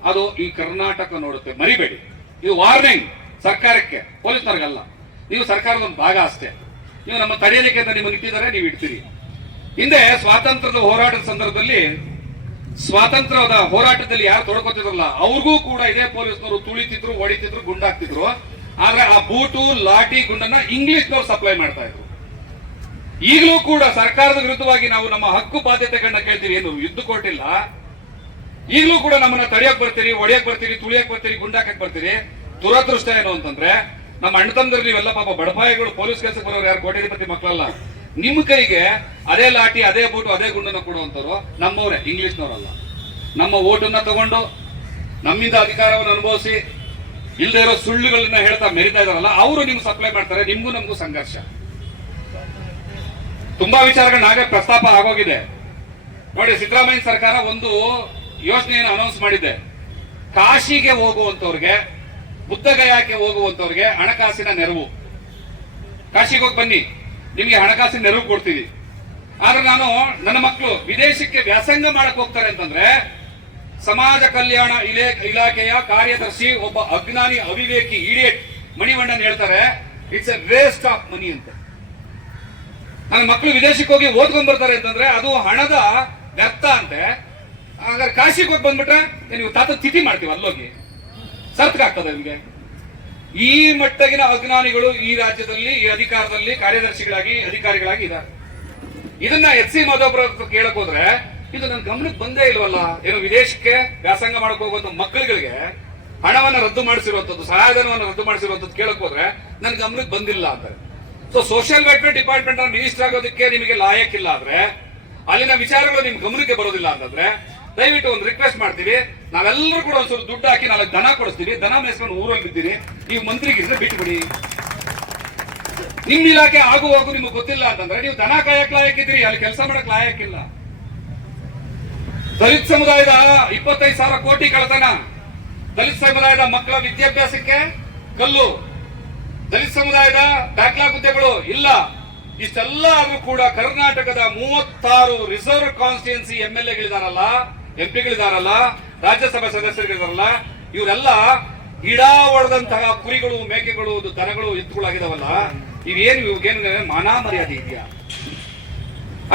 Speaker 1: ಅದು ಈ ಕರ್ನಾಟಕ ನೋಡುತ್ತೆ. ಮರಿಬೇಡಿ. ಇದು ವಾರ್ನಿಂಗ್ ಸರ್ಕಾರಕ್ಕೆ ಪೊಲೀಸರಿಗಲ್ಲ ನೀವು ಸರ್ಕಾರದ ಒಂದು ಭಾಗ ಅಷ್ಟೇ. ನೀವು ನಮ್ಮ ತಡೆಯಲಿಕ್ಕೆ ಅಂತ ನಿಮ್ಮನ್ನು ಇಟ್ಟಿದ್ದಾರೆ, ನೀವು ಇಡ್ತೀರಿ. ಹಿಂದೆ ಸ್ವಾತಂತ್ರ್ಯದ ಹೋರಾಟದ ಸಂದರ್ಭದಲ್ಲಿ, ಸ್ವಾತಂತ್ರ್ಯದ ಹೋರಾಟದಲ್ಲಿ ಯಾರು ತೊಡ್ಕೋತಿದ್ರಲ್ಲ, ಅವ್ರಿಗೂ ಕೂಡ ಇದೇ ಪೊಲೀಸ್ನವರು ತುಳಿತಿದ್ರು, ಹೊಡಿತಿದ್ರು ಗುಂಡಾಕ್ತಿದ್ರು ಆದ್ರೆ ಆ ಬೂಟು, ಲಾಠಿ, ಗುಂಡನ್ನ ಇಂಗ್ಲಿಷ್ನವ್ರು ಸಪ್ಲೈ ಮಾಡ್ತಾ ಇದ್ರು. ಈಗಲೂ ಕೂಡ ಸರ್ಕಾರದ ವಿರುದ್ಧವಾಗಿ ನಾವು ನಮ್ಮ ಹಕ್ಕು ಬಾಧ್ಯತೆಗಳನ್ನ ಕೇಳ್ತೀವಿ. ಏನು, ಯುದ್ಧ ಕೊಟ್ಟಿಲ್ಲ. ಈಗಲೂ ಕೂಡ ನಮ್ಮನ್ನ ತಡೆಯಕ್ ಬರ್ತೀರಿ ಒಡೆಯಕ್ ಬರ್ತೀರಿ, ತುಳಿಯಕ್ ಬರ್ತೀರಿ, ಗುಂಡಾಕಕ್ ಬರ್ತೀರಿ. ದುರದೃಷ್ಟ ಏನು ಅಂತಂದ್ರೆ, ನಮ್ಮ ಅಣ್ಣ ತಂದ್ರೆ ನೀವೆಲ್ಲ ಪಾಪ ಬಡಪಾಯಿಗಳು, ಪೊಲೀಸ್ ಕೆಲಸಕ್ಕೆ ಬರೋರು ಯಾರು ಕೋಟ್ಯಾಧಿಪತಿ ಮಕ್ಕಳಲ್ಲ. ನಿಮ್ ಕೈಗೆ ಅದೇ ಲಾಠಿ, ಅದೇ ಬೂಟು, ಅದೇ ಗುಂಡನ್ನು ಕೊಡುವಂಥವ್ರು ನಮ್ಮವರೇ, ಇಂಗ್ಲಿಷ್ನವರಲ್ಲ. ನಮ್ಮ ಓಟನ್ನ ತಗೊಂಡು ನಮ್ಮಿಂದ ಅಧಿಕಾರವನ್ನು ಅನುಭವಿಸಿ ಇಲ್ಲದೆ ಇರೋ ಸುಳ್ಳುಗಳನ್ನ ಹೇಳ್ತಾ ಮೆರಿತಾ ಇದಾರಲ್ಲ, ಅವರು ನಿಮ್ಗೆ ಸಪ್ಲೈ ಮಾಡ್ತಾರೆ, ನಿಮ್ಗೂ ನಮಗೂ ಸಂಘರ್ಷ. ತುಂಬಾ ವಿಚಾರಗಳನ್ನ ಹಾಗೆ ಪ್ರಸ್ತಾಪ ಆಗೋಗಿದೆ. ನೋಡಿ, ಸಿದ್ದರಾಮಯ್ಯ ಸರ್ಕಾರ ಒಂದು ಯೋಜನೆಯನ್ನು ಅನೌನ್ಸ್ ಮಾಡಿದೆ. ಕಾಶಿಗೆ ಹೋಗುವಂತವ್ರಿಗೆ ಬುದ್ಧಗಯಾಕ್ಕೆ ಹೋಗುವಂತವ್ರಿಗೆ ಹಣಕಾಸಿನ ನೆರವು. ಕಾಶಿಗೆ ಹೋಗಿ ಬನ್ನಿ. ನಿಮಗೆ ಹಣಕಾಸಿನ ನೆರವು ಕೊಡ್ತೀವಿ. ಆದ್ರೆ ನಾನು ನನ್ನ ಮಕ್ಕಳು ವಿದೇಶಕ್ಕೆ ವ್ಯಾಸಂಗ ಮಾಡಕ್ ಹೋಗ್ತಾರೆ ಅಂತಂದ್ರೆ ಸಮಾಜ ಕಲ್ಯಾಣ ಇಲೇ ಇಲಾಖೆಯ ಕಾರ್ಯದರ್ಶಿ ಒಬ್ಬ ಅಜ್ಞಾನಿ ಅವಿವೇಕಿ ಇಡಿಯಟ್ ಮಣಿವಣ್ಣನ್ ಹೇಳ್ತಾರೆ it's a waste of money ಅಂತ. ನನ್ನ ಮಕ್ಕಳು ವಿದೇಶಕ್ಕೆ ಹೋಗಿ ಓದ್ಕೊಂಡ್ ಬರ್ತಾರೆ ಅಂತಂದ್ರೆ ಅದು ಹಣದ ವ್ಯರ್ಥ ಅಂತೆ. ಹಾಗಾದ್ರೆ ಕಾಶಿಗೆ ಹೋಗಿ ಬಂದ್ಬಿಟ್ರೆ ನೀವು ತಾತ ತಿಥಿ ಮಾಡ್ತೀವಿ ಅಲ್ಲೋಗಿ? ಸಾರ್ಥಕ ಆಗ್ತದೆ ನಿಮ್ಗೆ ಈ ಮಟ್ಟಗಿನ ಅಜ್ಞಾನಿಗಳು ಈ ರಾಜ್ಯದಲ್ಲಿ, ಈ ಅಧಿಕಾರದಲ್ಲಿ ಕಾರ್ಯದರ್ಶಿಗಳಾಗಿ, ಅಧಿಕಾರಿಗಳಾಗಿ ಇದ್ದಾರೆ. ಇದನ್ನ ಎಚ್ ಸಿ ಮಾಧವಪುರ ಕೇಳಕ್ ಹೋದ್ರೆ, ಇದು ನನ್ನ ಗಮನಕ್ಕೆ ಬಂದೇ ಇಲ್ವಲ್ಲ? ಏನೋ ವಿದೇಶಕ್ಕೆ ವ್ಯಾಸಂಗ ಮಾಡಕ್ ಹೋಗುವಂತ ಮಕ್ಕಳುಗಳಿಗೆ ಹಣವನ್ನ ರದ್ದು ಮಾಡಿಸಿರುವಂತದ್ದು, ಸಹಾಯಧನವನ್ನು ರದ್ದು ಮಾಡಿಸಿರುವಂತದ್ದು ಕೇಳಕ್ ಹೋದ್ರೆ ನನ್ನ ಗಮನಕ್ಕೆ ಬಂದಿಲ್ಲ ಅಂತಾರೆ so social welfare department minister ಆಗೋದಕ್ಕೆ ನಿಮಗೆ ಇಲ್ಲ ಆದ್ರೆ, ಅಲ್ಲಿನ ವಿಚಾರಗಳು ನಿಮ್ ಗಮನಕ್ಕೆ ಬರೋದಿಲ್ಲ ಅಂತಂದ್ರೆ ದಯವಿಟ್ಟು ಒಂದು ರಿಕ್ವೆಸ್ಟ್ ಮಾಡ್ತೀವಿ. ನಾವೆಲ್ಲರೂ ಕೂಡ ಒಂದ್ಸಲ ದುಡ್ಡು ಹಾಕಿ ನಾಲ್ಕು ದನ ಕೊಡಿಸ್ತೀವಿ. ದನ ಮೇಸ್ಕೊಂಡು ಊರಲ್ಲಿ ಬಿದ್ದೀರಿ ನೀವು ಮಂತ್ರಿಗಿದ್ರೆ ಬಿಟ್ಬಿಡಿ ನಿಮ್ ಇಲಾಖೆ ಆಗು ಹೋಗು ನಿಮ್ಗೆ ಗೊತ್ತಿಲ್ಲ ಅಂತಂದ್ರೆ ನೀವು ದನ ಕಾಯಕ್ ಲಾಯಕ್ಕಿದ್ರಿ ಅಲ್ಲಿ ಕೆಲಸ ಮಾಡಕ್ ಲಾಯಕ್ಕಿಲ್ಲ ದಲಿತ ಸಮುದಾಯದ ಇಪ್ಪತ್ತೈದು ಸಾವಿರ ಕೋಟಿ ಕಳತನ ದಲಿತ ಸಮುದಾಯದ ಮಕ್ಕಳ ವಿದ್ಯಾಭ್ಯಾಸಕ್ಕೆ ಕಲ್ಲು. ದಲಿತ ಸಮುದಾಯದ ಬ್ಯಾಕ್ಲಾಗ್ ಹುದ್ದೆಗಳು ಇಲ್ಲ. ಇಷ್ಟೆಲ್ಲ ಆದ್ರೂ ಕೂಡ ಕರ್ನಾಟಕದ ಮೂವತ್ತಾರು ರಿಸರ್ವ್ ಕಾನ್ಸ್ಟಿಟ್ಯೂನ್ಸಿ ಎಂ ಎಲ್ ಎಗಳಿದಾರಲ್ಲ ಎಂ ಪಿಗಳಿದಾರಲ್ಲ ರಾಜ್ಯಸಭಾ ಸದಸ್ಯರುಗಳಿದಾರಲ್ಲ ಇವರೆಲ್ಲ ಗಿಡ ಒಡೆದಂತಹ ಕುರಿಗಳು, ಮೇಕೆಗಳು ದನಗಳು, ಎತ್ತುಗಳಾಗಿದಾವಲ್ಲ, ಇವೇನು ಇವಾಗೇನು ಮಾನ ಮರ್ಯಾದೆ ಇದೆಯಾ?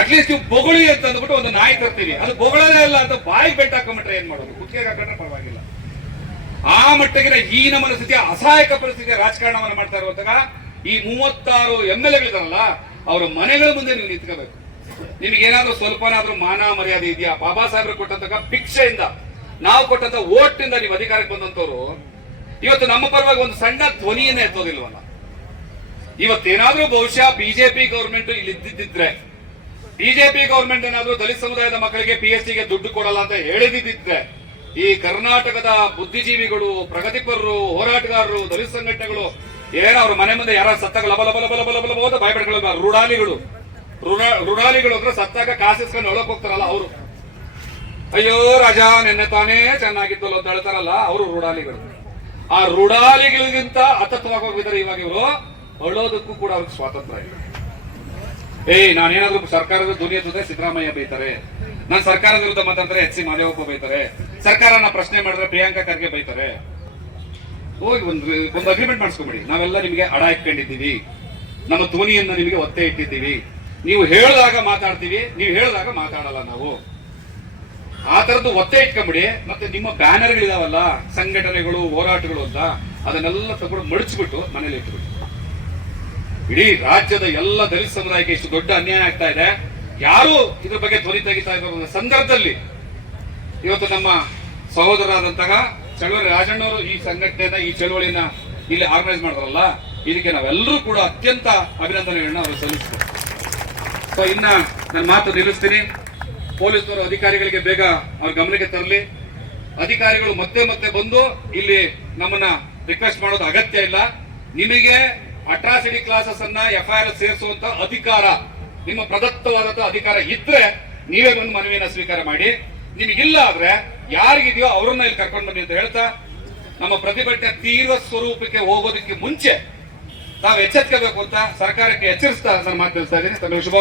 Speaker 1: ಅಟ್ಲೀಸ್ಟ್ ನೀವು ಬೊಗಳಿ ಅಂತ ಅಂದ್ಬಿಟ್ಟು ಒಂದು ನಾಯಿ ತರ್ತೀವಿ. ಅದು ಬೊಗಳೇ ಇಲ್ಲ ಅಂತ ಬಾಯಿಗೆ ಬೆಟ್ಟ ಹಾಕೊಂಡ್ಬಿಟ್ರೆ ಏನ್ ಮಾಡೋದು? ಕುತ್ತಿಗೆ ಹಾಕೊಂಡ್ರೆ ಪರವಾಗಿಲ್ಲ. ಆ ಮಟ್ಟಿಗಿನ ಹೀನ ಮನಸ್ಥಿತಿ ಸ್ಥಿತಿ ಅಸಹಾಯಕ ಪರಿಸ್ಥಿತಿ ರಾಜಕಾರಣವನ್ನು ಮಾಡ್ತಾ ಇರುವಂತಹ ಈ ಮೂವತ್ತಾರು ಎಂ ಎಲ್ ಎಗಳಿದಾರಲ್ಲ, ಅವರ ಮನೆಗಳ ಮುಂದೆ ನೀವು ನಿಂತ್ಕೋಬೇಕು. ನಿಮ್ಗೇನಾದ್ರೂ ಸ್ವಲ್ಪನಾದ್ರೂ ಮಾನ ಮರ್ಯಾದೆ ಇದೆಯಾ ಬಾಬಾ ಸಾಹೇಬ್ರು ಕೊಟ್ಟಂತ ಭಿಕ್ಷೆಯಿಂದ ನಾವು ಕೊಟ್ಟಂತ ಓಟ್ನಿಂದ ನೀವು ಅಧಿಕಾರಕ್ಕೆ ಬಂದಂತವ್ರು ಇವತ್ತು ನಮ್ಮ ಪರವಾಗಿ ಒಂದು ಸಣ್ಣ ಧ್ವನಿಯನ್ನೇ ಎತ್ತೋದಿಲ್ವಲ್ಲ ಇವತ್ತೇನಾದ್ರೂ ಬಹುಶಃ ಬಿಜೆಪಿ ಗೌರ್ಮೆಂಟ್ ಇಲ್ಲಿ ಇದ್ದಿದ್ರೆ ಬಿಜೆಪಿ ಗೌರ್ಮೆಂಟ್ ಏನಾದ್ರೂ ದಲಿತ ಸಮುದಾಯದ ಮಕ್ಕಳಿಗೆ ಪಿ ಎಚ್ಗೆ ದುಡ್ಡು ಕೊಡಲ್ಲ ಅಂತ ಹೇಳಿದಿದ್ರೆ ಈ ಕರ್ನಾಟಕದ ಬುದ್ಧಿಜೀವಿಗಳು ಪ್ರಗತಿಪರರು ಹೋರಾಟಗಾರರು ದಲಿತ ಸಂಘಟನೆಗಳು ಏನೋ ಅವ್ರ ಮನೆ ಮುಂದೆ ಯಾರ ಸತ್ತಾಗ ಲಬ ಲಬ ಲಬ ಲಬ ಬಾಯ್ಬಿಡ್ಕೊಳ್ಳೋದು ರುಡಾ- ರುಡಾಲಿಗಳು ಅಂದ್ರೆ ಸತ್ತಾಗ ಕಾಸಿಸ್ಕೊಂಡು ಒಳಕ್ ಹೋಗ್ತಾರಲ್ಲ ಅವರು. ಅಯ್ಯೋ ರಾಜ, ನಿನ್ನೆ ತಾನೇ ಚೆನ್ನಾಗಿತ್ತಲ್ಲ ಅಂತ ಹೇಳ್ತಾರಲ್ಲ ಅವರು ಋಣಾಲಿಗಳು. ಆ ಋಣಾಲಿಗಳಿಗಿಂತ ಅತತ್ವವಾಗಿ ಹೋಗಿದ್ದಾರೆ ಇವಾಗ ಇವರು. ಅಳೋದಕ್ಕೂ ಕೂಡ ಅವ್ರಿಗೆ ಸ್ವಾತಂತ್ರ್ಯ ಇಲ್ಲ. ಏಯ್, ನಾನೇನಾದ್ರೂ ಸರ್ಕಾರದ ದುನಿಯ ಜೊತೆ ಸಿದ್ದರಾಮಯ್ಯ ಬೈತಾರೆ? ನಾನು ಸರ್ಕಾರದ ವಿರುದ್ಧ ಮಾತಾಡಿದ್ರೆ ಎಚ್ ಸಿ ಮಾದೇವಪ್ಪ ಬೈತಾರೆ. ಸರ್ಕಾರನ ಪ್ರಶ್ನೆ ಮಾಡಿದ್ರೆ ಪ್ರಿಯಾಂಕಾ ಖರ್ಗೆ ಬೈತಾರೆ. ಹೋಗಿ ಒಂದು ಒಂದು ಅಗ್ರಿಮೆಂಟ್ ಮಾಡಿಸ್ಕೊಂಬಿಡಿ. ನಾವೆಲ್ಲ ನಿಮಗೆ ಅಡ ಇಟ್ಕೊಂಡಿದ್ದೀವಿ. ನಮ್ಮ ಧ್ವನಿಯನ್ನ ನಿಮಗೆ ಒತ್ತೆ ಇಟ್ಟಿದ್ದೀವಿ. ನೀವು ಹೇಳಿದಾಗ ಮಾತಾಡ್ತೀವಿ, ನೀವು ಹೇಳಿದಾಗ ಮಾತಾಡಲ್ಲ ನಾವು. ಆ ತರದ್ದು ಒತ್ತೆ ಇಟ್ಕೊಂಬಿಡಿ, ಮತ್ತೆ ನಿಮ್ಮ ಬ್ಯಾನರ್ಗಳಿದಾವಲ್ಲ, ಸಂಘಟನೆಗಳು, ಹೋರಾಟಗಳು ಅಂತ, ಅದನ್ನೆಲ್ಲ ತಗೊಂಡು ಮಡಚ್ಬಿಟ್ಟು ಮನೇಲಿ ಇಟ್ಬಿಟ್ಟು ಇಡೀ ರಾಜ್ಯದ ಎಲ್ಲ ದಲಿತ ಸಮುದಾಯಕ್ಕೆ ಇಷ್ಟು ದೊಡ್ಡ ಅನ್ಯಾಯ ಆಗ್ತಾ ಇದೆ. ಯಾರು ಇದ್ರ ಬಗ್ಗೆ ಧ್ವನಿ ತೆಗಿತಾ ಇರೋ ಸಂದರ್ಭದಲ್ಲಿ ಇವತ್ತು ನಮ್ಮ ಸಹೋದರರಾದಂತಹ ಚಳವಳಿ ರಾಜಣ್ಣವರು ಈ ಸಂಘಟನೆಯನ್ನ, ಈ ಚಳವಳಿನ ಇಲ್ಲಿ ಆರ್ಗನೈಸ್ ಮಾಡಿದ್ರಲ್ಲ, ಇದಕ್ಕೆ ನಾವೆಲ್ಲರೂ ಕೂಡ ಅತ್ಯಂತ ಅಭಿನಂದನೆಗಳನ್ನ ಅವರು ಸಲ್ಲಿಸ್ತಾರೆ ಸೊ ಇನ್ನ ನನ್ನ ಮಾತು ನಿಲ್ಲಿಸ್ತೀನಿ. ಪೊಲೀಸರು ಅಧಿಕಾರಿಗಳಿಗೆ ಬೇಗ ಅವ್ರ ಗಮನಕ್ಕೆ ತರಲಿ. ಅಧಿಕಾರಿಗಳು ಮತ್ತೆ ಮತ್ತೆ ಬಂದು ಇಲ್ಲಿ ನಮ್ಮನ್ನ ರಿಕ್ವೆಸ್ಟ್ ಮಾಡೋದು ಅಗತ್ಯ ಇಲ್ಲ. ನಿಮಗೆ ಅಟ್ರಾಸಿಟಿ ಕ್ಲಾಸಸ್ ಅನ್ನ ಎಫ್ಐಆರ್ ಸೇರಿಸುವಂತ ಅಧಿಕಾರ, ನಿಮ್ಮ ಪ್ರದತ್ತವಾದಂತ ಅಧಿಕಾರ ಇದ್ರೆ ನೀವೇ ಬಂದು ಮನವಿಯನ್ನ ಸ್ವೀಕಾರ ಮಾಡಿ. ನಿಮಗಿಲ್ಲ ಆದ್ರೆ ಯಾರಿಗಿದೆಯೋ ಅವ್ರನ್ನ ಇಲ್ಲಿ ಕರ್ಕೊಂಡು ಬನ್ನಿ ಅಂತ ಹೇಳ್ತಾ, ನಮ್ಮ ಪ್ರತಿಭಟನೆ ತೀವ್ರ ಸ್ವರೂಪಕ್ಕೆ ಹೋಗೋದಕ್ಕೆ ಮುಂಚೆ ತಾವು ಎಚ್ಚೆತ್ಕೋಬೇಕು ಅಂತ ಸರ್ಕಾರಕ್ಕೆ ಎಚ್ಚರಿಸ್ತಾ ನಾನು ಮಾತು ಇದ್ದೀನಿ. ತಮ್ಮ ಶುಭ